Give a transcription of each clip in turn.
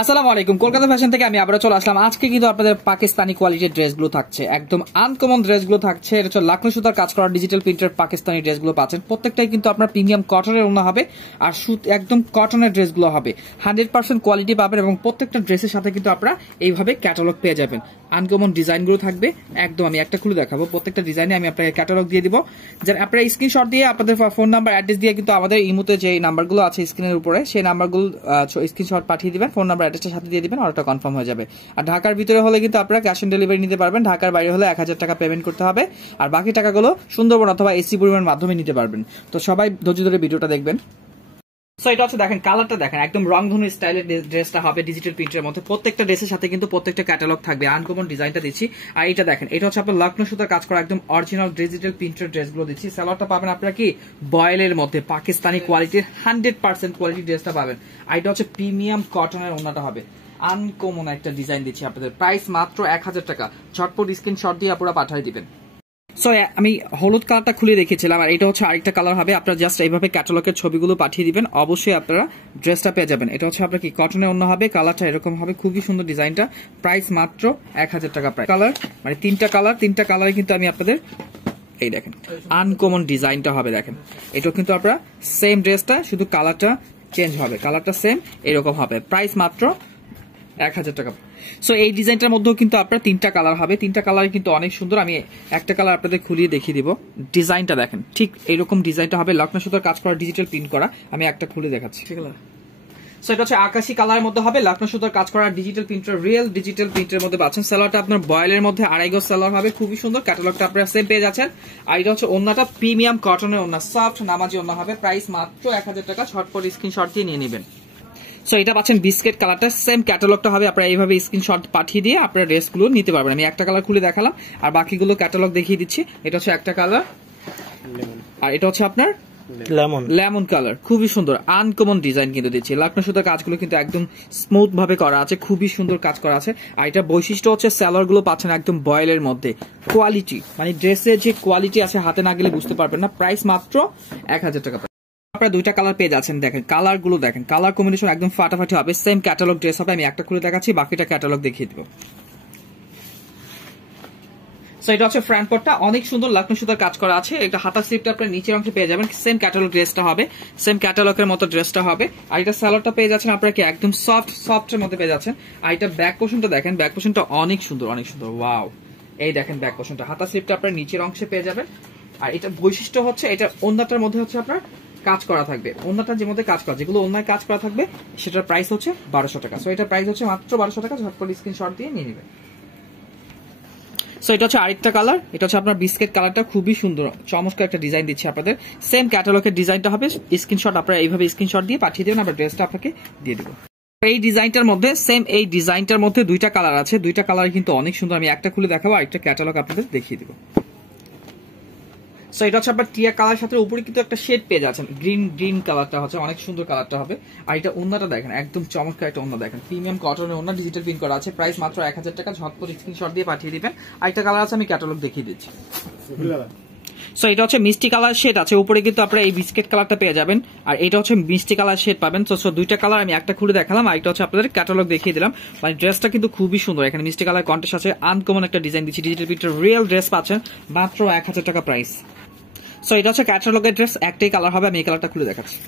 আসসালামু আলাইকুম, কলকাতা ফ্যাশন থেকে আমি আবারও চলে আসলাম। আজকে কিন্তু আপনাদের পাকিস্তানি কোয়ালিটির ড্রেসগুলো থাকছে, একদম আনকমন ড্রেসগুলো থাকছে। এটা হচ্ছে লাখনো সুতার কাজ করা ডিজিটাল প্রিন্টের পাকিস্তানি ড্রেসগুলো পাচ্ছেন। প্রত্যেকটাই কিন্তু আপনার প্রিমিয়াম কটনের ওড়না হবে আর সুত একদম কটনের ড্রেসগুলো হবে। 100% কোয়ালিটি পাবেন এবং প্রত্যেকটা ড্রেসের সাথে কিন্তু আপনারা এইভাবে ক্যাটালগ পেয়ে যাবেন। আনকমন ডিজাইনগুলো থাকবে একদম। আমি একটা খুলে দেখাবো, প্রত্যেকটা ডিজাইনে আমি আপনাকে ক্যাটালগ দিয়ে দিব। যারা আপনারা স্ক্রিনশট দিয়ে আপনাদের ফোন নাম্বার অ্যাড্রেস দিয়ে কিন্তু আমাদের ইমোতে যে নাম্বারগুলো আছে স্ক্রিনের উপরে সেই নাম্বারগুলো স্ক্রিনশট পাঠিয়ে দিবেন, ফোন নাম্বার অ্যাড্রেসের সাথে দিয়ে দিবেন, অর্ডারটা কনফার্ম হয়ে যাবে। আর ঢাকার ভিতরে হলে কিন্তু আপনারা ক্যাশ অন ডেলিভারি নিতে পারবেন, ঢাকার বাইরে হলে 1000 টাকা পেমেন্ট করতে হবে, আর বাকি টাকাগুলো সুন্দরবন অথবা এসি পরিবহনের মাধ্যমে নিতে পারবেন। তো সবাই ধৈর্য ধরে ভিডিওটা দেখবেন। সো এটা হচ্ছে দেখেন, কালারটা দেখেন, একদম রংধনু স্টাইলের ড্রেসটা হবে ডিজিটাল প্রিন্টের মধ্যে। প্রত্যেকটা ড্রেসের সাথে কিন্তু প্রত্যেকটা ক্যাটালগ থাকবে, আনকমন ডিজাইনটা দিচ্ছি। আর এটা দেখেন, এটা হচ্ছে আপনার লখনৌ সুতার কাজ করা একদম অরিজিনাল ডিজিটাল প্রিন্টের ড্রেসগুলো দিচ্ছি। সালোয়ারটা পাবেন আপনারা কি বয়েলের মধ্যে পাকিস্তানি কোয়ালিটির 100% কোয়ালিটি ড্রেসটা পাবেন। আর এটা হচ্ছে প্রিমিয়াম কটনের ওড়নাটা হবে। আনকমন একটা ডিজাইন দিচ্ছি আপনাদের, প্রাইস মাত্র 1000 টাকা। ঝটপট স্ক্রিনশট দিয়ে আপনারা পাঠিয়ে দিবেন। সো আমি হলুদ কালারটা খুলে রেখেছিলাম, আর এটা হচ্ছে আরেকটা কালার হবে। আপনারা জাস্ট এইভাবে ক্যাটালগের ছবিগুলো পাঠিয়ে দিবেন, অবশ্যই আপনারা ড্রেসটা পেয়ে যাবেন। এটা হচ্ছে আপনার কি কটনের অন্য হবে, কালারটা এরকম হবে, খুবই সুন্দর ডিজাইনটা। প্রাইস মাত্র 1000 টাকা। প্রাইস কালার মানে তিনটা কালারে কিন্তু আমি আপনাদের এই দেখেন আনকমন ডিজাইনটা হবে। দেখেন এটাও কিন্তু আপনারা সেম ড্রেসটা, শুধু কালারটা চেঞ্জ হবে, কালারটা সেম এরকম হবে। প্রাইস মাত্র 1000 টাকা। সো এই ডিজাইনটার মধ্যেও কিন্তু আপনার তিনটা কালার হবে, তিনটা কালার কিন্তু অনেক সুন্দর। আমি একটা কালার আপনাদের খুলিয়ে দেখিয়ে দিব। ডিজাইনটা দেখেন, ঠিক এইরকম ডিজাইনটা হবে, লখনৌ সুতার কাজ করা ডিজিটাল প্রিন্ট করা। আমি একটা খুলে দেখাচ্ছি। সো এটা হচ্ছে আকাশি কালারের মধ্যে হবে, লখনৌ সুতার কাজ করা ডিজিটাল প্রিন্টের, রিয়েল ডিজিটাল প্রিন্টের মধ্যে পাচ্ছেন। সালোয়ারটা আপনার বয়েলের মধ্যে 2.5 গজ সালোয়ার হবে, খুবই সুন্দর। ক্যাটালগটা আপনারা সেম পেয়ে যাচ্ছেন। আর এটা হচ্ছে ওন্নাটা প্রিমিয়াম কটনের ওন্না, সফট নামাজি ওন্না হবে। প্রাইস মাত্র 1000 টাকা। ঝটপট স্ক্রিনশট দিয়ে নিয়ে নেবেন। সো এটা পাচ্ছেন বিস্কিট কালারটা, সেম ক্যাটালগটা হবে। আপনারা এইভাবে স্ক্রিনশট পাঠিয়ে দিয়ে আপনারা ড্রেসগুলো নিতে পারবেন। আমি একটা কালার খুলে দেখালাম, আর বাকিগুলো ক্যাটালগ দেখিয়ে দিচ্ছি। এটা হচ্ছে একটা কালার, আর এটা হচ্ছে আপনার লেমন কালার, খুবই সুন্দর আনকমন ডিজাইন কিন্তু দিচ্ছি। লখনৌ সুতার কাজগুলো কিন্তু একদম স্মুথ ভাবে করা আছে, খুবই সুন্দর কাজ করা আছে। আর এটা বৈশিষ্ট্য হচ্ছে সালোয়ার গুলো পাচ্ছেন একদম বয়েলের মধ্যে। কোয়ালিটি মানে ড্রেসের যে কোয়ালিটি আছে হাতে না গেলে বুঝতে পারবেন না। প্রাইস মাত্র 1000 টাকা। আপনারা দুইটা কালার পেয়ে যাচ্ছেন। দেখেন কালার গুলো, দেখেন কালার কম্বিনেশন একদম ফাটাফাটি হবে। সেম ক্যাটালগ ড্রেস হবে। আমি একটা খুলে দেখাচ্ছি, বাকিটা ক্যাটালগ দেখিয়ে দিব। সো এটা হচ্ছে ফ্রন্ট পার্টটা, অনেক সুন্দর লখনৌ সুতার কাজ করা আছে। এটা হাতা স্লিপটা আপনার নিচের অংশে পেয়ে যাবেন, সেম ক্যাটালগ ড্রেসটা হবে, সেম ক্যাটালগের মতো ড্রেসটা হবে। আর এটা সালোয়ারটা পেয়ে যাচ্ছেন আপনারা কি একদম সফটের মধ্যে পেয়ে যাচ্ছেন। আর এটা ব্যাক পোর্শনটা দেখেন, ব্যাক পোর্শনটা অনেক সুন্দর, অনেক সুন্দর। ওয়াও, এই দেখেন ব্যাক পোর্শনটা, হাতা স্লিপটা আপনার নিচের অংশে পেয়ে যাবেন। আর এটার বৈশিষ্ট্য হচ্ছে এটা ওন্নাটার মধ্যে হচ্ছে আপনার কাজ করা থাকবে। ওন্নাটা যে মধ্যে কাজ করা, যেগুলো ওন্নায় কাজ করা থাকবে সেটার প্রাইস হচ্ছে 1200 টাকা। সো এটার প্রাইস হচ্ছে মাত্র 1200 টাকা। ঝটপট স্ক্রিনশট দিয়ে নিয়ে নেবেন। সো এটা হচ্ছে আরেকটা কালার, এটা হচ্ছে আপনার বিস্কিট কালারটা, খুবই সুন্দর চমৎকার একটা ডিজাইন দিচ্ছি আপনাদের। সেম ক্যাটালগের ডিজাইনটা হবে। স্ক্রিনশট আপনারা এইভাবে স্ক্রিনশট দিয়ে পাঠিয়ে দেবেন, আমরা ড্রেসটা আপনাকে দিয়ে দেবো। এই ডিজাইনটার মধ্যে সেম এই ডিজাইনটার মধ্যে দুইটা কালার আছে, দুইটা কালার কিন্তু অনেক সুন্দর। আমি একটা খুলে দেখাবো, আরেকটা ক্যাটালগ আপনাদের দেখিয়ে দেবো। সো এটা হচ্ছে আপনার টিয়া কালার সাথে উপরে কিন্তু একটা শেড পেয়ে যাচ্ছেন, গ্রিন কালারটা হচ্ছে অনেক সুন্দর কালারটা হবে। আর এটা ওন্নাটা দেখেন, একদম চমৎকার একটা ওন্না দেখেন, প্রিমিয়াম কটনের ওন্না, ডিজিটাল প্রিন্ট করা আছে। প্রাইস মাত্র 1000 টাকা। ঝটপট স্ক্রিনশট দিয়ে পাঠিয়ে দিবেন। আরেকটা কালার আছে, আমি ক্যাটালগ দেখিয়ে দিচ্ছি। সো এটা হচ্ছে মিষ্টি কালার শেড আছে, উপরে কিন্তু আপনারা এই বিস্কিট কালারটা পেয়ে যাবেন, আর এটা হচ্ছে মিষ্টি কালার শেড পাবেন। সো দুইটা কালার আমি একটা খুলে দেখালাম, আর একটা হচ্ছে আপনাদের ক্যাটালগ দেখিয়ে দিলাম। মানে ড্রেসটা কিন্তু খুবই সুন্দর, এখানে মিষ্টি কালার কন্ট্রাস্ট আছে, আনকমন একটা ডিজাইন দিচ্ছি। ডিজিটাল প্রিন্টের রিয়েল ড্রেস পাচ্ছেন মাত্র 1000 টাকা প্রাইস। সো এটা হচ্ছে ক্যাটালগের ড্রেস, একটাই কালার হবে। আমি এই কালারটা খুলে দেখাচ্ছি।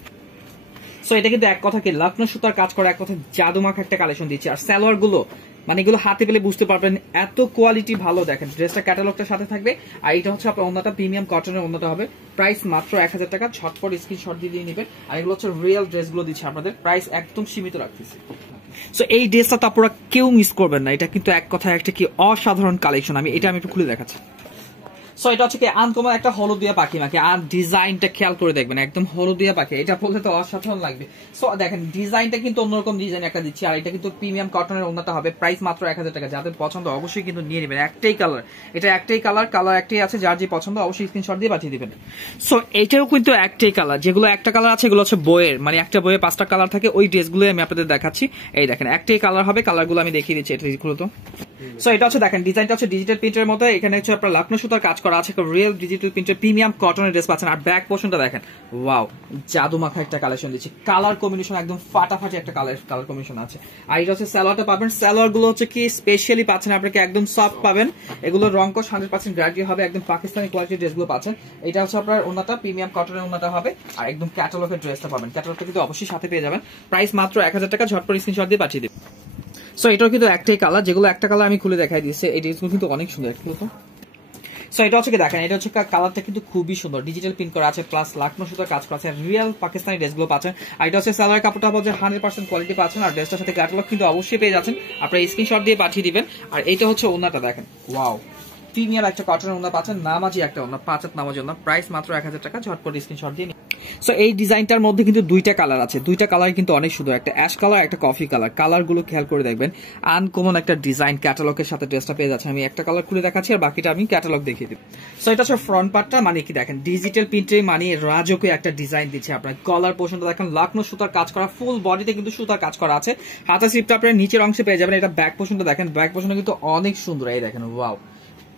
সো এটা কিন্তু এক কথা কি লখনৌ সুতার কাজ করা, এক কথা জাদুমাখা একটা কালেকশন দিচ্ছি। আর সালোয়ার গুলো মানে এগুলো হাতে পেলে বুঝতে পারবেন এত কোয়ালিটি ভালো। দেখেন ড্রেসটা ক্যাটালগটার সাথে থাকবে। আর এটা হচ্ছে আপনার ওন্নাটা প্রিমিয়াম কটনের ওন্নাটা হবে। প্রাইস মাত্র 1000 টাকা। ঝটপট স্ক্রিনশট দিয়ে নেবেন। আর এগুলো হচ্ছে রিয়েল ড্রেসগুলো দিচ্ছে আপনাদের, প্রাইস একদম সীমিত রাখতেছি। সো এই ড্রেসটা তো আপনারা কেউ মিস করবেন না, এটা কিন্তু এক কথা একটা কি অসাধারণ কালেকশন। আমি একটু খুলে দেখাচ্ছি। সো এটা হচ্ছে কি আনকমন একটা হলুদিয়া পাখি মাখি, আর ডিজাইনটা খেয়াল করে দেখবেন, একদম হলুদিয়া পাখি, এটা বলতে তো অসাধারণ লাগবে। সো দেখেন ডিজাইনটা কিন্তু অন্যরকম ডিজাইন একটা দিচ্ছি। আর এটা কিন্তু প্রিমিয়াম কটনের ওন্নাটা হবে। প্রাইস মাত্র 1000 টাকা। যাদের পছন্দ অবশ্যই কিন্তু নিয়ে নেবেন। একটাই কালার, এটা একটাই কালার একটাই আছে। যার যে পছন্দ অবশ্যই স্ক্রিনশট দিয়ে পাঠিয়ে দিবেন। সো এটাও কিন্তু একটাই কালার, যেগুলো একটা কালার আছে এগুলো হচ্ছে বইয়ের, মানে একটা বইয়ে 5টা কালার থাকে, ওই ড্রেসগুলো আমি আপনাদের দেখাচ্ছি। এই দেখেন একটাই কালার হবে, কালারগুলো আমি দেখিয়ে দিচ্ছি। এটা খুলো তো। সো এটা হচ্ছে দেখেন ডিজাইনটা হচ্ছে ডিজিটাল প্রিন্টের মতো, এখানে হচ্ছে আপনার লাকনো সুতার কাজ করা আছে, রিয়েল ডিজিটাল প্রিন্টের প্রিমিয়াম কটনের ড্রেস পাচ্ছেন। আর ব্যাক পোর্শনটা দেখেন, ওয়াও জাদু মাখা একটা কালেকশন দিচ্ছে, কালার কম্বিনেশন একদম ফাটাফাটি একটা কালার কম্বিনেশন আছে। আর এটা হচ্ছে সালোয়ারটা পাবেন, সালোয়ার গুলো হচ্ছে কি স্পেশালি পাচ্ছেন আপনাকে একদম সফট পাবেন, এগুলো রংকশ 100% গ্যারান্টি হবে, একদম পাকিস্তানি কোয়ালিটির ড্রেসগুলো পাচ্ছেন। এটা হচ্ছে আপনার ওন্নাটা প্রিমিয়াম কটনের ওন্নাটা হবে, আর একদম ক্যাটালগের ড্রেসটা পাবেন, ক্যাটালগটা কিন্তু অবশ্যই সাথে পেয়ে যাবেন। প্রাইস মাত্র 1000 টাকা, ঝটপট স্ক্রিনশট দিয়ে পাঠিয়ে দিন। সো এটাও কিন্তু একটাই কালার, যেগুলো একটা কালার আমি খুলে দেখাই দিচ্ছি, এই ড্রেসগুলো কিন্তু অনেক সুন্দর একটু তো। সো এটা হচ্ছে কি দেখেন, এটা হচ্ছে কালারটা কিন্তু খুবই সুন্দর, ডিজিটাল প্রিন্ট করা আছে, প্লাস লাকনো সুতার কাজ করা আছে, রিয়েল পাকিস্তানি ড্রেসগুলো পাচ্ছেন। আর এটা হচ্ছে সালোয়ার কাপড়টা হচ্ছে 100% কোয়ালিটি পাচ্ছেন, আর ড্রেসটার সাথে ক্যাটালগ কিন্তু অবশ্যই পেয়ে যাচ্ছেন, আপনারা স্ক্রিনশট দিয়ে পাঠিয়ে দিবেন। আর এইটা হচ্ছে ওন্নাটা দেখেন, ওয়াও প্রিমিয়াম একটা কটনের ওন্না পাচ্ছেন, নামাজি একটা ওন্না, 5 হাত নামাজি ওন্না, প্রাইস মাত্র 1000 টাকা, ঝটপট স্ক্রিনশট দিয়ে। সো এই ডিজাইনটার মধ্যে কিন্তু দুইটা কালার আছে, দুইটা কালার কিন্তু অনেক সুন্দর, একটা অ্যাশ কালার একটা কফি কালার, কালার গুলো খেয়াল করে দেখবেন, আনকমন একটা ডিজাইন, ক্যাটালগের সাথে ড্রেসটা পেয়ে যাচ্ছে। আমি একটা কালার খুলে দেখাচ্ছি আর বাকিটা আমি ক্যাটালগ দেখিয়ে দিই। সো এটা হচ্ছে ফ্রন্ট পার্টটা, মানে কি দেখেন ডিজিটাল প্রিন্টে মানে রাজকীয় একটা ডিজাইন দিচ্ছে আপনার, কলার পোর্শনটা দেখেন লাকনো সুতার কাজ করা, ফুল বডিতে কিন্তু সুতার কাজ করা আছে, হাতা স্লিপটা আপনার নিচের অংশে পেয়ে যাবেন। এটা ব্যাক পোর্শনটা দেখেন, ব্যাক পোর্শনটা কিন্তু অনেক সুন্দর, এই দেখেন ওয়াও,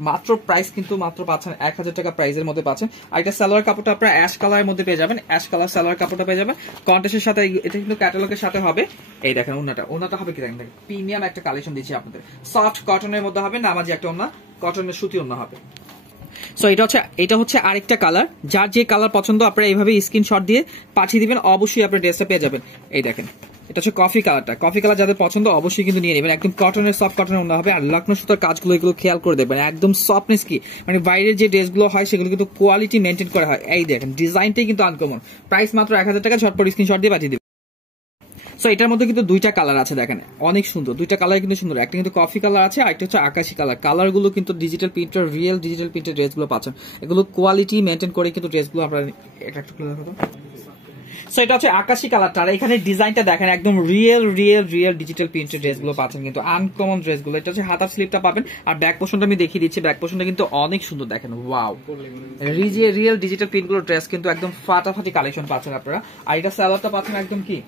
মাত্র প্রাইস কিন্তু মাত্র পাচ্ছেন 1000 টাকা প্রাইসের মধ্যে পাচ্ছেন। আর এটা সালোয়ার কাপড়টা আপনারা অ্যাশ কালারের মধ্যে পেয়ে যাবেন, অ্যাশ কালার সালোয়ার কাপড়টা পেয়ে যাবেন কন্ট্রাস্টের সাথে, এটা কিন্তু ক্যাটালগের সাথে হবে। এই দেখেন ওন্নাটা হবে কি দেখেন, প্রিমিয়াম একটা কালেকশন দিচ্ছি আপনাদের, সফট কটনের মধ্যে হবে, নামাজি একটা ওন্না, কটনের সুতি ওন্না হবে। সো এটা হচ্ছে আরেকটা কালার, যার যে কালার পছন্দ আপনারা এইভাবে স্ক্রিনশট দিয়ে পাঠিয়ে দিবেন, অবশ্যই আপনার ড্রেসটা পেয়ে যাবেন। এই দেখেন এটা হচ্ছে কফি কালারটা, কফি কালার যাদের পছন্দ অবশ্যই কিন্তু নিয়ে নেবেন, একদম কটনের সফট কটনের ওন্না হবে। আর লক্ষ্ণৌ সুতার কাজগুলো এগুলো খেয়াল করে দেখবেন, একদম সফটনেস কি, মানে বাইরের যে ড্রেসগুলো হয় সেগুলো কিন্তু কোয়ালিটি মেনটেন করা হয়। এই দেখেন ডিজাইনটাই কিন্তু আনকমন, প্রাইস মাত্র 1000 টাকা, ঝটপট স্ক্রিনশট দিয়ে পাঠিয়ে দিবেন। সো এটার মধ্যে কিন্তু দুইটা কালার আছে দেখেন, অনেক সুন্দর, দুইটা কালার কিন্তু সুন্দর, একটা কিন্তু কফি কালার আছে, আর একটা হচ্ছে আকাশি কালার। কালার গুলো কিন্তু ডিজিটাল প্রিন্টার, রিয়েল ডিজিটাল প্রিন্টের ড্রেসগুলো পাচ্ছেন, এগুলো কোয়ালিটি মেনটেন করে কিন্তু ড্রেসগুলো আপনারা একটু খুলে দেখো। সো এটা হচ্ছে আকাশি কালারটা, আর এখানে ডিজাইনটা দেখেন একদম রিয়েল ডিজিটাল প্রিন্টের ড্রেসগুলো পাচ্ছেন, কিন্তু আনকমন ড্রেসগুলো। এটা হচ্ছে হাতার স্লিপটা পাবেন, আর ব্যাক পোর্শনটা আমি দেখিয়ে দিচ্ছি, ব্যাক পোর্শনটা কিন্তু অনেক সুন্দর দেখেন, ওয়াও রিয়েল ডিজিটাল প্রিন্টগুলো ড্রেস কিন্তু একদম ফাটাফাটি কালেকশন পাচ্ছেন আপনারা। আর এটা সালোয়ারটা পাচ্ছেন একদম কি,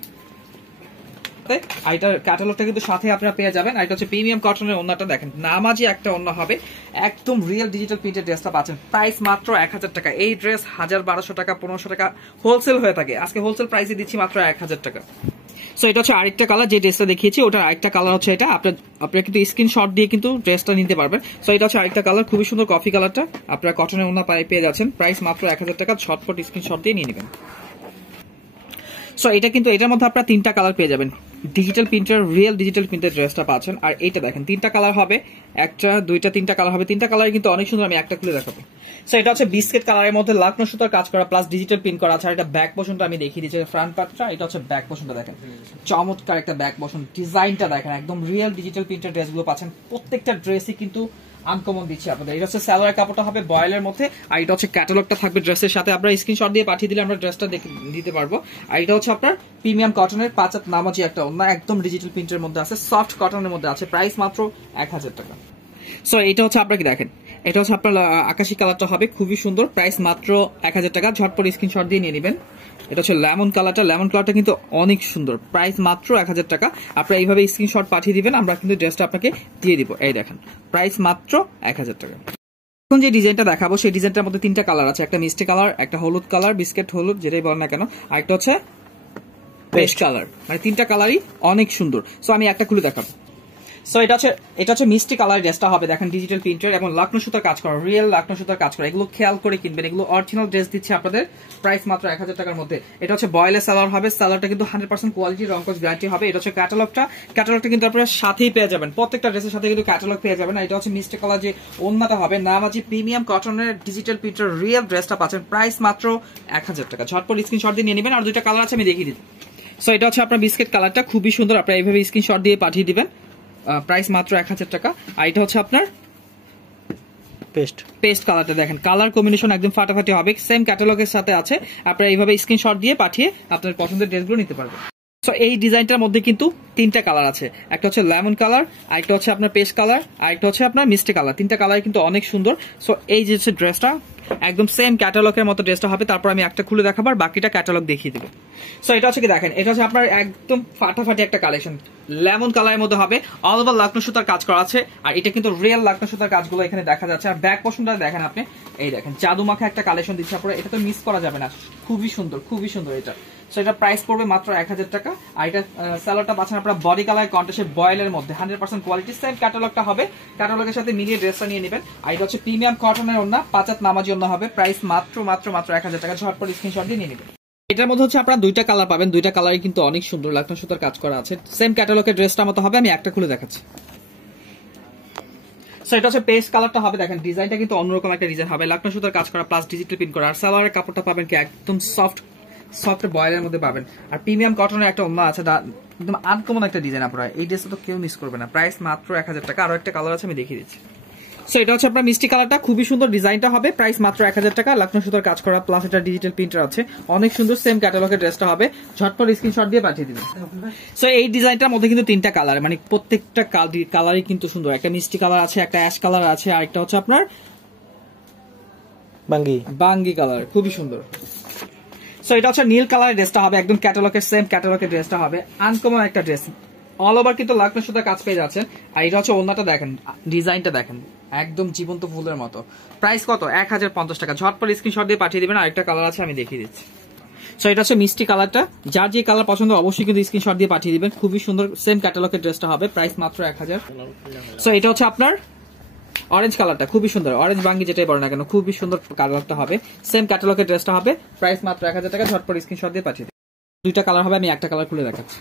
আর এটার ক্যাটালগটা কিন্তু সাথে আপনারা পেয়ে যাবেন। আর এটা হচ্ছে প্রিমিয়াম কটনের ওন্নাটা দেখেন, নামাজি একটা ওন্না হবে, একদম রিয়েল ডিজিটাল প্রিন্টের ড্রেসটা পাচ্ছেন, প্রাইস মাত্র 1000 টাকা। এই ড্রেস 1200 টাকা 1500 টাকা হোলসেল হয়ে থাকে, আজকে হোলসেল প্রাইসে দিচ্ছি মাত্র 1000 টাকা। সো এটা হচ্ছে আরেকটা কালার, যে ড্রেসটা দেখিয়েছি ওটার আরেকটা কালার হচ্ছে এটা, আপনারা কিন্তু স্ক্রিনশট দিয়ে কিন্তু ড্রেসটা নিতে পারবেন। সো এটা হচ্ছে আরেকটা কালার, খুবই সুন্দর কফি কালারটা, আপনারা কটনের ওন্না পেয়ে যাচ্ছেন, প্রাইস মাত্র 1000 টাকা, ঝটপট স্ক্রিনশট দিয়ে নিয়ে নেবেন। সো এটা কিন্তু এটার মধ্যে আপনারা 3টা কালার পেয়ে যাবেন, ডিজিটাল প্রিন্টার রিয়েল ডিজিটাল প্রিন্টের ড্রেসটা পাচ্ছেন। আর এইটা দেখেন 3টা কালার হবে, একটা দুইটা 3টা কালার হবে, 3টা কালার কিন্তু অনেক সুন্দর, আমি একটা খুলে দেখাবো। সো এটা হচ্ছে বিস্কিট কালারের মধ্যে লাকনো সুতার কাজ করা, প্লাস ডিজিটাল প্রিন্ট করা আছে। আর এটা ব্যাক পোর্শনটা আমি দেখিয়ে দিচ্ছি, ফ্রন্ট পার্টটা, এটা হচ্ছে ব্যাক পোর্শনটা দেখেন, চমৎকার একটা ব্যাক পোর্শন, ডিজাইনটা দেখেন একদম রিয়েল ডিজিটাল প্রিন্টের ড্রেসগুলো পাচ্ছেন, প্রত্যেকটা ড্রেসই কিন্তু আনকমন দিচ্ছি আপনাদের। এটা হচ্ছে সালোয়ার কাপড়টা হবে বয়েলের মধ্যে, আর এটা হচ্ছে ক্যাটালগটা থাকবে ড্রেসের সাথে, আপনারা স্ক্রিনশট দিয়ে পাঠিয়ে দিলে আমরা ড্রেসটা দিতে পারবো। আর এটা হচ্ছে আপনার প্রিমিয়াম কটনের 5 হাত নামাজি একটা ওন্না, একদম ডিজিটাল প্রিন্টের মধ্যে আছে, সফট কটনের মধ্যে আছে, প্রাইস মাত্র 1000 টাকা। সো এটা হচ্ছে আপনাকে দেখেন, এটা হচ্ছে আপনার আকাশি কালারটা হবে, খুবই সুন্দর, প্রাইস মাত্র 1000 টাকা, ঝটপট স্ক্রিনশট দিয়ে নিয়ে নেবেন। এটা হচ্ছে লেমন কালারটা কিন্তু অনেক সুন্দর, প্রাইস মাত্র 1000 টাকা। আপনারা এইভাবে স্ক্রিনশট পাঠিয়ে দিবেন, আমরা কিন্তু ড্রেসটা আপনাকে দিয়ে দিব। এই দেখেন প্রাইস মাত্র 1000 টাকা। এখন যে ডিজাইনটা দেখাবো সেই ডিজাইনটার মধ্যে 3টা কালার আছে, একটা মিষ্টি কালার, একটা হলুদ কালার, বিস্কিট হলুদ যেটাই বলেন না কেন, আর একটা হচ্ছে পেস্ট কালার, মানে 3টা কালারই অনেক সুন্দর। সো আমি একটা খুলে দেখাবো। সো এটা হচ্ছে মিষ্টি কালার ড্রেসটা হবে, দেখেন ডিজিটাল প্রিন্টের এবং লাকনো সুতার কাজ করা, রিয়েল লাকনো সুতার কাজ করা, এগুলো খেয়াল করে কিনবেন, এগুলো অরিজিনাল ড্রেস দিচ্ছে আপনাদের, প্রাইস মাত্র 1000 টাকার মধ্যে। এটা হচ্ছে বয়েলের সালোয়ার হবে, সালোয়ারটা কিন্তু 100% কোয়ালিটি রংকশ গ্যারান্টি হবে। এটা হচ্ছে ক্যাটালগটা কিন্তু আপনারা সাথেই পেয়ে যাবেন, প্রত্যেকটা ড্রেসের সাথে কিন্তু ক্যাটালগ পেয়ে যাবেন। এটা হচ্ছে মিষ্টি কালার যে ওন্নাটা হবে, নামাজি প্রিমিয়াম কটনের ডিজিটাল প্রিন্টের রিয়েল ড্রেসটা পাচ্ছেন, প্রাইস মাত্র 1000 টাকা, ঝটপট স্ক্রিনশট দিয়ে নিয়ে নেবেন। আর 2টা কালার আছে আমি দেখিয়ে দিই। সো এটা হচ্ছে আপনার বিস্কিট কালারটা, খুবই সুন্দর, আপনারা এইভাবে স্ক্রিনশট দিয়ে পাঠিয়ে দিবেন, প্রাইস মাত্র 1000 টাকা। আর এটা হচ্ছে আপনার পেস্ট কালারটা দেখেন, কালার কম্বিনেশন একদম ফাটাফাটি হবে, সেম ক্যাটালগের সাথে আছে, আপনারা এইভাবে স্ক্রিনশট দিয়ে পাঠিয়ে আপনার পছন্দের ড্রেসগুলো নিতে পারবেন। সো এই ডিজাইনটার মধ্যে কিন্তু তিনটা কালার আছে, একটা হচ্ছে লেমন কালার, আরেকটা হচ্ছে আপনার পেস্ট কালার, আরেকটা হচ্ছে আপনার মিষ্টি কালার। তিনটা কালার কিন্তু অনেক সুন্দর। সো এই যে ড্রেসটা একদম সেম ক্যাটালগের মতো ড্রেসটা হবে। তারপর আমি একটা খুলে দেখাবো আর বাকিটা ক্যাটালগ দেখিয়ে দেবো। সো এটা হচ্ছে কি দেখেন, এটা হচ্ছে আপনার একদম ফাটাফাটি একটা কালেকশন, লেমন কালারের মধ্যে হবে, অল ওভার লাকনো সুতার কাজ করা আছে। আর এটা কিন্তু রিয়েল লাকনো সুতার কাজগুলো এখানে দেখা যাচ্ছে। আর ব্যাক পোর্শনটা দেখেন আপনি, এই দেখেন জাদু মাখা একটা কালেকশন দিচ্ছে আপনারা, এটা তো মিস করা যাবে না, খুবই সুন্দর, খুবই সুন্দর এটা। সো এটা প্রাইস পড়বে মাত্র 1000 টাকা। আর এটা স্যালোয়ারটা পাচ্ছেন আপনারা বডি কালার কন্ট্রাস্টে বয়েলের মধ্যে 100% কোয়ালিটি, সেম ক্যাটালগটা হবে, ক্যাটালগের সাথে মিলিয়ে ড্রেসটা নিয়ে নেবেন। আর এটা হচ্ছে প্রিমিয়াম কটনের ওড়না, 5 হাত নামাজি ওড়না হবে, প্রাইস মাত্র 1000 টাকা। ঝটপট স্ক্রিনশট দিয়ে নিয়ে নেবেন। এটার মধ্যে হচ্ছে আপনারা দুইটা কালার পাবেন, দুইটা কালারই কিন্তু অনেক সুন্দর লাকনো সুতার কাজ করা আছে, সেম ক্যাটালগের ড্রেসটার মতো হবে। আমি একটা খুলে দেখাচ্ছি। সো এটা হচ্ছে পেস্ট কালারটা হবে, দেখেন ডিজাইনটা কিন্তু অন্যরকম একটা ডিজাইন হবে, লাকনো সুতার কাজ করা প্লাস ডিজিটাল প্রিন্ট করা। আর সালোয়ারের কাপড়টা পাবেন কি একদম সফট বয়েলের মধ্যে পাবেন। আর প্রিমিয়াম কটনের একটা ওড়না আছে, একদম আনকমন একটা ডিজাইন। আপনারা এই ড্রেসটা তো কেউ মিস করবে না, প্রাইস মাত্র 1000 টাকা। আরো একটা কালার আছে, আমি দেখিয়ে দিচ্ছি। সো এটা হচ্ছে আপনার মিষ্টি কালারটা, খুবই সুন্দর ডিজাইনটা হবে, প্রাইস মাত্র 1000 টাকা। লাকনো সুতার কাজ করা প্লাস এটা ডিজিটাল প্রিন্টার আছে, অনেক সুন্দর, সেম ক্যাটালগের ড্রেসটা হবে। ঝটপট স্ক্রিনশট দিয়ে পাঠিয়ে দিবেন। সো এই ডিজাইনটার মধ্যে কিন্তু তিনটা কালার, মানে প্রত্যেকটা কালারই কিন্তু সুন্দর। একটা মিষ্টি কালার আছে, একটা অ্যাশ কালার আছে, আর একটা হচ্ছে আপনার বাঙ্গি কালার, খুবই সুন্দর। সো এটা হচ্ছে নীল কালারের ড্রেসটা হবে, একদম ক্যাটালগের সেম ক্যাটালগের ড্রেসটা হবে, আনকমন একটা ড্রেস, অল ওভার কিন্তু লাকনো সুতার কাজ পেয়ে যাচ্ছেন। আর এটা হচ্ছে ওড়নাটা দেখেন, ডিজাইনটা দেখেন, একদম জীবন্ত ফুলের মতো। প্রাইস কত? 1050 টাকা। ঝটপট স্ক্রিনশট দিয়ে পাঠিয়ে দিবেন। আরেকটা কালার আছে, আমি দেখিয়ে দিচ্ছি। সো এটা হচ্ছে মিষ্টি কালারটা, যার যে কালার পছন্দ অবশ্যই কিন্তু স্ক্রিনশট দিয়ে পাঠিয়ে দিবেন। খুবই সুন্দর, সেম ক্যাটালগের ড্রেসটা হবে, প্রাইস মাত্র 1000। সো এটা হচ্ছে আপনার অরেঞ্জ কালারটা, খুবই সুন্দর, অরেঞ্জ বাঙ্গি যেটাই বলে না কেন, খুবই সুন্দর কালারটা হবে, সেম ক্যাটালগের ড্রেসটা হবে, প্রাইস মাত্র 1000 টাকা। ঝটপট স্ক্রিনশট দিয়ে পাঠিয়ে দিন। দুইটা কালার হবে, আমি একটা কালার খুলে দেখাচ্ছি।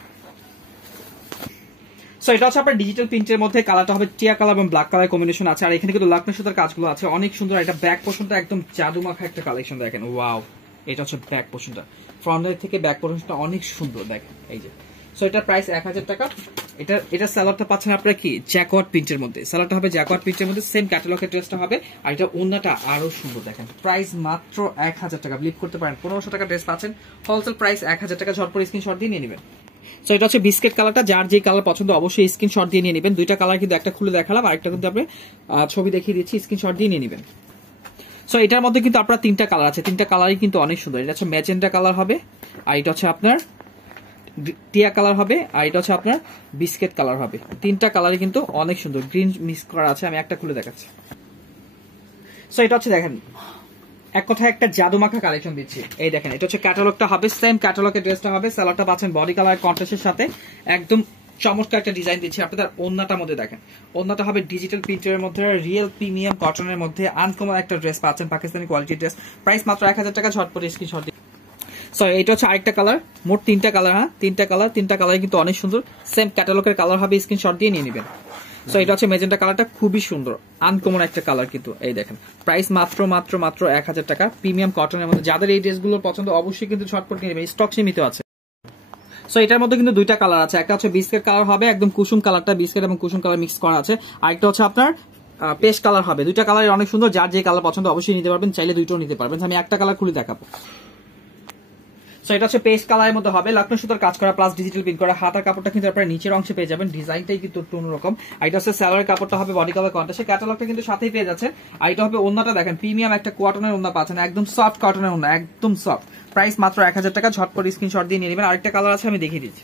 সো এটা হচ্ছে আপনার ডিজিটাল প্রিন্টের মধ্যে, কালারটা হবে টিয়া কালার এবং ব্ল্যাক কালার কম্বিনেশন আছে। আর এখানে কিন্তু লাকনো সুতার কাজগুলো আছে, অনেক সুন্দর। এটা ব্যাক পোর্শনটা একদম জাদু মাখা একটা কালেকশন, দেখেন ওয়াও। এটা হচ্ছে ব্যাক পোর্শনটা, ফ্রন্টের থেকে ব্যাক পোর্শনটা অনেক সুন্দর, দেখেন এই যে। সো এটা প্রাইস 1000 টাকা। এটা স্যালোয়ারটা পাচ্ছেন আপনারা কি জ্যাকওয়ার্ড প্রিন্টের মধ্যে, স্যালোয়ারটা হবে জ্যাকওয়ার্ড প্রিন্টের মধ্যে, সেম ক্যাটালগের ড্রেসটা হবে। আর এটা ওড়নাটা আরো সুন্দর, দেখেন প্রাইস মাত্র 1000 টাকা। বিলিভ করতে পারেন 1500 টাকা ড্রেস পাচ্ছেন, হোলসেল প্রাইস 1000 টাকা। ঝটপট স্ক্রিনশট দিয়ে নিয়ে নেবেন। সো এটা হচ্ছে বিস্কিট কালারটা, যার যে কালার পছন্দ অবশ্যই স্ক্রিনশট দিয়ে নিয়ে নেবেন। দুইটা কালার কিন্তু, একটা খুলে দেখালাম, আরেকটা কিন্তু আপনি ছবি দেখিয়ে দিচ্ছি, স্ক্রিনশট দিয়ে নিয়ে নেবেন। সো এটার মধ্যে কিন্তু আপনার তিনটা কালার আছে, তিনটা কালারই কিন্তু অনেক সুন্দর। এটা হচ্ছে ম্যাজেন্টা কালার হবে, আর এটা হচ্ছে আপনার টিয়া কালার হবে, আর এটা হচ্ছে আপনার বিস্কিট কালার হবে। তিনটা কালারই কিন্তু অনেক সুন্দর, গ্রিন মিক্স করা আছে। আমি একটা খুলে দেখাচ্ছি। সো এটা হচ্ছে দেখেন, এক কথায় একটা জাদু মাখা কালেকশন দিচ্ছি। এই দেখেন, এটা হচ্ছে ক্যাটালগটা হবে, সেম ক্যাটালগের ড্রেসটা হবে। স্যালোয়ারটা পাচ্ছেন বডি কালার কন্ট্রাস্টের সাথে, একদম চমৎকার একটা ডিজাইন দিচ্ছি আপনাদের। ওড়নাটার মধ্যে দেখেন, ওড়নাটা হবে ডিজিটাল প্রিন্টের মধ্যে, রিয়েল প্রিমিয়াম কটনের মধ্যে, আনকমন একটা ড্রেস পাচ্ছেন, পাকিস্তানি কোয়ালিটির ড্রেস, প্রাইস মাত্র 1000 টাকা। ঝটপট স্ক্রিনশট দিন। সো এটা হচ্ছে আরেকটা কালার, মোট তিনটা কালার। হ্যাঁ, তিনটা কালার কিন্তু অনেক সুন্দর, সেম ক্যাটালগের কালার হবে, স্ক্রিনশট দিয়ে নিয়ে নেবেন। সো এটা হচ্ছে মেজেন্টা কালারটা, খুবই সুন্দর, আনকমন একটা কালার কিন্তু। এই দেখেন, প্রাইস মাত্র 1000 টাকা, প্রিমিয়াম কটনের মধ্যে। যাদের এই ড্রেসগুলো পছন্দ অবশ্যই কিন্তু ঝটপট নিয়ে নেবেন, স্টক সীমিত আছে। সো এটার মধ্যে কিন্তু দুইটা কালার আছে, একটা হচ্ছে বিস্কিট কালার হবে, একদম কুসুম কালারটা, বিস্কিট এবং কুসুম কালার মিক্স করা আছে। আরেকটা হচ্ছে আপনার পেস্ট কালার হবে। দুইটা কালার অনেক সুন্দর, যার যে কালার পছন্দ অবশ্যই নিতে পারবেন, চাইলে দুইটাও নিতে পারবেন। আমি একটা কালার খুলে দেখাবো। সো এটা হচ্ছে পেস্ট কালারের মধ্যে হবে, লাকনো সুতার কাজ করা প্লাস ডিজিটাল প্রিন্ট করা। হাতার কাপড়টা কিন্তু আপনারা নিচের অংশে পেয়ে যাবেন, ডিজাইনটাই কিন্তু একটু অন্যরকম। আর এটা হচ্ছে স্যালোয়ারের কাপড়টা হবে বডি কালার কন্ট্রাস্টে, ক্যাটালগটা কিন্তু সাথেই পেয়ে যাচ্ছে। আর এটা হবে ওড়নাটা, দেখেন প্রিমিয়াম একটা কটনের ওড়না পাচ্ছেন, একদম সফট কটনের ওড়না, একদম সফট। প্রাইস মাত্র 1000 টাকা। ঝটপট স্ক্রিনশট দিয়ে নিয়ে নেবেন। আরেকটা কালার আছে, আমি দেখিয়ে দিচ্ছি।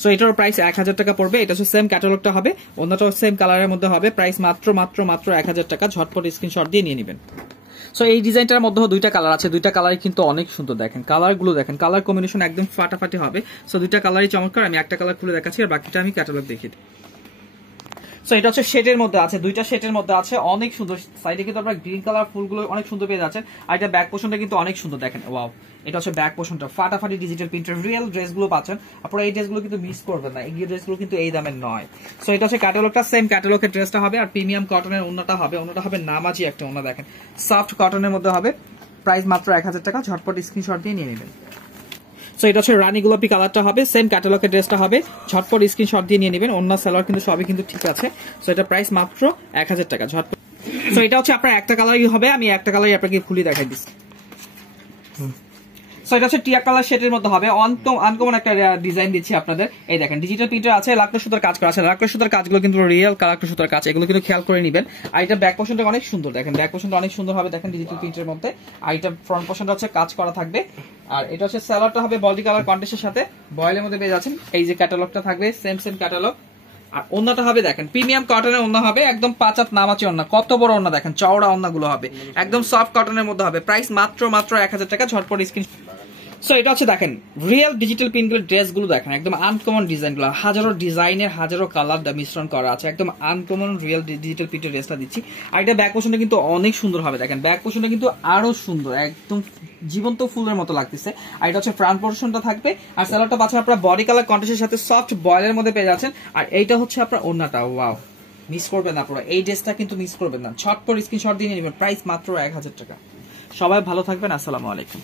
সো এটার প্রাইস 1000 টাকা পড়বে। এটা হচ্ছে সেম ক্যাটালগটা হবে, ওড়নাটাও সেম কালারের মধ্যে হবে, প্রাইস মাত্র 1000 টাকা। ঝটপট স্ক্রিনশট দিয়ে নিয়ে নেবেন। সো এই ডিজাইনটার মধ্যে দুইটা কালার আছে, দুইটা কালারই কিন্তু অনেক সুন্দর। দেখেন কালারগুলো, দেখেন কালার কম্বিনেশন একদম ফাটাফাটি হবে। সো দুইটা কালারই চমৎকার। আমি একটা কালার খুলে দেখাচ্ছি, আর বাকিটা আমি ক্যাটালগ দেখিয়ে দিই। সো এটা হচ্ছে শেডের মধ্যে আছে, দুইটা শেডের মধ্যে আছে, অনেক সুন্দর। সাইডে কিন্তু আপনার গ্রিন কালার ফুলগুলো অনেক সুন্দর পেয়ে যাচ্ছে। আর এটা ব্যাক পোর্শনটা কিন্তু অনেক সুন্দর, দেখেন ওয়াও। এটা হচ্ছে ব্যাক পোর্শনটা, ফাটাফাটি ডিজিটাল প্রিন্টের রিয়েল ড্রেসগুলো পাচ্ছেন আপনারা। এই ড্রেসগুলো কিন্তু মিস করবেন না, এই ড্রেসগুলো কিন্তু এই দামের নয়। সো এটা হচ্ছে ক্যাটালগটা, সেম ক্যাটালগের ড্রেসটা হবে। আর প্রিমিয়াম কটনের ওড়নাটা হবে, ওড়নাটা হবে নামাজি একটা ওড়না, দেখেন সফট কটনের মধ্যে হবে, প্রাইস মাত্র 1000 টাকা। ঝটপট স্ক্রিনশট দিয়ে নিয়ে নেবেন। সো এটা হচ্ছে রানী গোলাপি কালারটা হবে, সেম ক্যাটালগের ড্রেসটা হবে, ঝটপট স্ক্রিনশট দিয়ে নিয়ে নেবেন। অন্য সালোয়ার কিন্তু সবই কিন্তু ঠিক আছে। সো এটা প্রাইস মাত্র 1000 টাকা। ঝটপট। সো এটা হচ্ছে আপনার একটা কালারই হবে, আমি একটা কালারই আপনাকে খুলে দেখাই দিচ্ছি। সো এটা হচ্ছে টিয়া কালার শেডের মধ্যে হবে, আনকমন একটা ডিজাইন দিচ্ছি আপনাদের। এই দেখেন ডিজিটাল প্রিন্টার আছে, লাকড়া সুতার কাজ করা আছে, লাকড়া সুতার কাজগুলো কিন্তু রিয়েল লাকড়া সুতার কাজ, এগুলো কিন্তু খেয়াল করে নেবেন। আর এটা ব্যাক পোর্শনটা অনেক সুন্দর, দেখেন ব্যাক পোর্শনটা অনেক সুন্দর হবে দেখেন ডিজিটাল প্রিন্টের মধ্যে। আর এটা ফ্রন্ট পোর্শনটা হচ্ছে কাজ করা থাকবে। আর এটা হচ্ছে সালোয়ারটা হবে বডি কালার কন্ট্রাস্টের সাথে, বয়েলের মধ্যে পেয়ে যাচ্ছেন। এই যে ক্যাটালগটা থাকবে সেম ক্যাটালগ। আর ওন্নাটা হবে দেখেন প্রিমিয়াম কটনের ওন্না হবে, একদম 5 হাত নামাচি ওন্না, কত বড় ওন্না দেখেন, চওড়া ওন্নাগুলো হবে, একদম সফট কটনের মধ্যে হবে। প্রাইস মাত্র 1000 টাকা, ঝটপট স্ক্রিন। সো এটা হচ্ছে দেখেন রিয়েল ডিজিটাল প্রিন্টের ড্রেসগুলো দেখেন, একদম আনকমন ডিজাইনগুলো, হাজারো ডিজাইনের হাজারো কালার মিশ্রণ করা আছে, একদম আনকমন রিয়েল ডিজিটাল প্রিন্টের ড্রেসটা দিচ্ছি। আর এটা ব্যাক পোর্শনটা কিন্তু অনেক সুন্দর হবে, দেখেন ব্যাক পোর্শনটা কিন্তু আরো সুন্দর, একদম জীবন্ত ফুলের মতো লাগতেছে। আর এটা হচ্ছে ফ্রন্ট পোর্শনটা থাকবে। আর সালোয়ারটা পাচ্ছেন আপনার বডি কালার কন্ট্রাস্টের সাথে সফট বয়েলের মধ্যে পেয়ে যাচ্ছেন। আর এইটা হচ্ছে আপনার ওন্নাটা, ওয়াও মিস করবেন না পুরো, এই ড্রেসটা কিন্তু মিস করবেন না, ঝটপট স্ক্রিনশট দিয়ে নেবেন। প্রাইস মাত্র 1000 টাকা। সবাই ভালো থাকবেন, আসসালামু আলাইকুম।